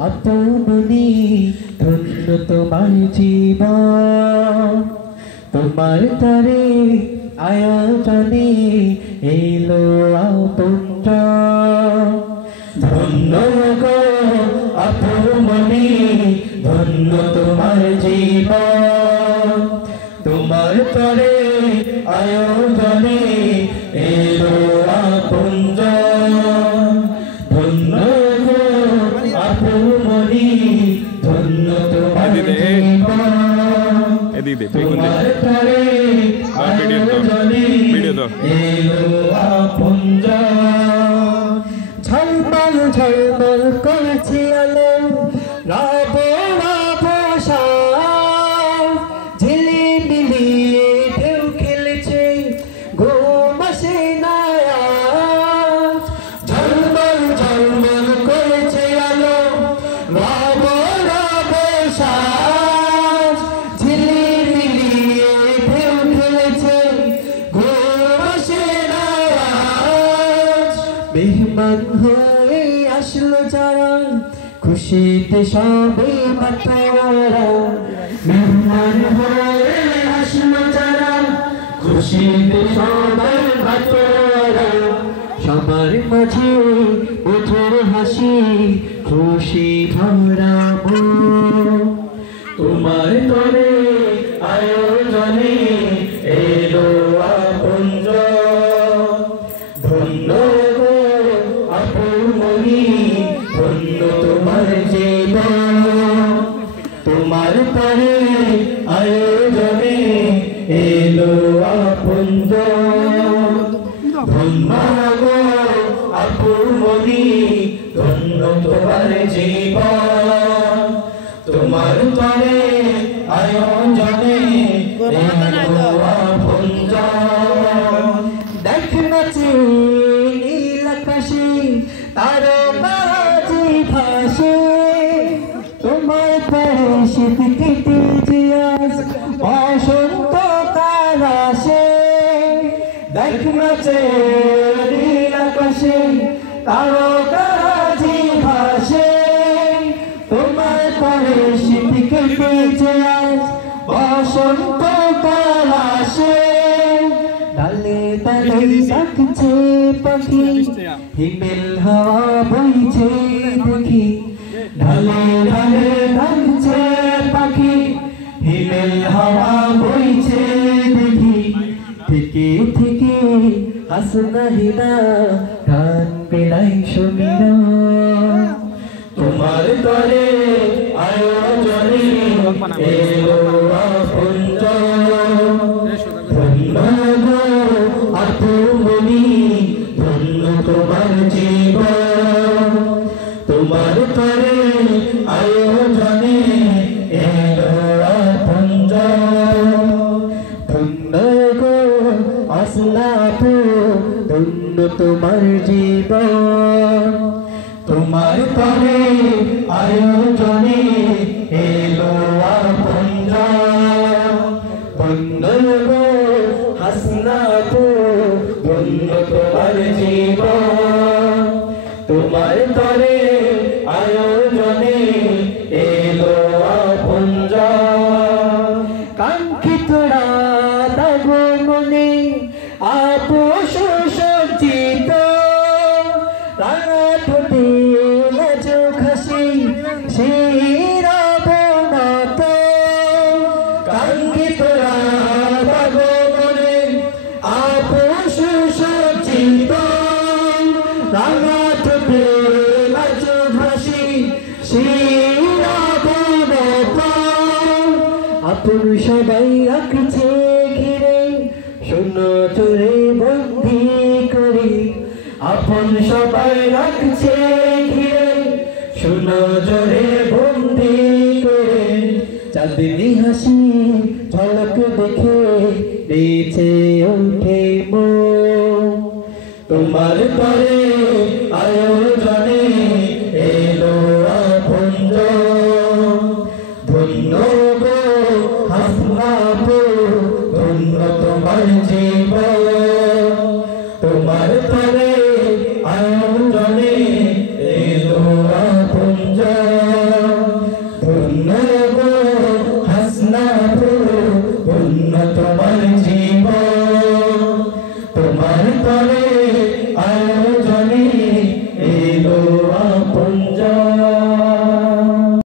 আপনি ধন্য তোমার জীবন তোমার তরে আয়োজনে এলো আপনজন ধন্য গো আপনি ধন্য তোমার জীবন তোমার তরে আয়োজনে এলো আপনজন ধন্য গো আপনি ধন্য তোমার জীবন তোমার তরে আয়োজনে এলো আপনজন ঝলমল ঝলমল করছে আলো রাব রাব ঝিলিমিলি ঢেউ খেলেছে ঘুম আসে না ঝলমল ঝলমল করেছে আলো রাব রাব ঝিলিমিলি ঢেউ খেলেছে ঘুম আসে না মেহমান হয়ে আসলো যারা খুশিতে সবে মাতোয়ারা মেহমান হয়ে আসলো যারা খুশিতে সবে মাতোয়ারা সবার মাঝে মধুর হাসি খুশি ভরা মন তোমার তরে আয়োজনে এলো আপনজন ধন্য গো আপনি ধন্য তোমার জীবন তোমার তরে আয়োজনে এলো আপনজন ধন্য গো আপনি ধন্য তোমার জীবন তোমার তরে আয়োজনে এলো আপনজন দেখ নাচে নীল আকাশে তারকাজি ভাসে তোমার পায়ে শীত কেটেছে আজ বসন্ত কাল আসে দেখ নাচে নীল আকাশে তারকাজি ভাসে তোমার পায়ে শীত কেটেছে আজ বসন্ত কাল আসে ডালে ডালে ডাকছে পাখি হিমেল হাওয়া বইছে দেখি ঢালে ঢালে ডাকছে পাখি হিমেল হাওয়া বইছে দেখি থেকে থেকে হাসনাহিনা গান পেলাই শুনিনা তোমার তরে আয়োজনে এলো আপনজন ধন্য গো আপনি ধন্য তোমার জীবন তোমার তরে আয়োজনে এলো আপনজন ধন্য গো আসলাপু ধন্য তোমার জীবন তোমার তরে আয়োজনে এলো আপনজন ধন্য গো হাসনাপু ধন্য তোমার জীবন তোমার তরে আয়োজনে এলো আপনজন কাঙ্ক্ষিত রাত আগমনে আপোষ সজ্জিত রাঙা ঠোঁটে লাজুক হাসি শিরবনত কাঙ্ক্ষিত রাত আগমনে আপোষ সজ্জিত রাঙা ঠোঁটে লাজুক হাসি শিরবনত আপন সবাই রাখছে ঘিরে শূন্য চোরে বন্দি করি আপন সবাই রাখছে ঘিরে শূন্য চোরে বন্দি করে চাঁদনি হাসি ঝলক দেখে নেচে ওঠে মন তোমার তরে আয়োজনে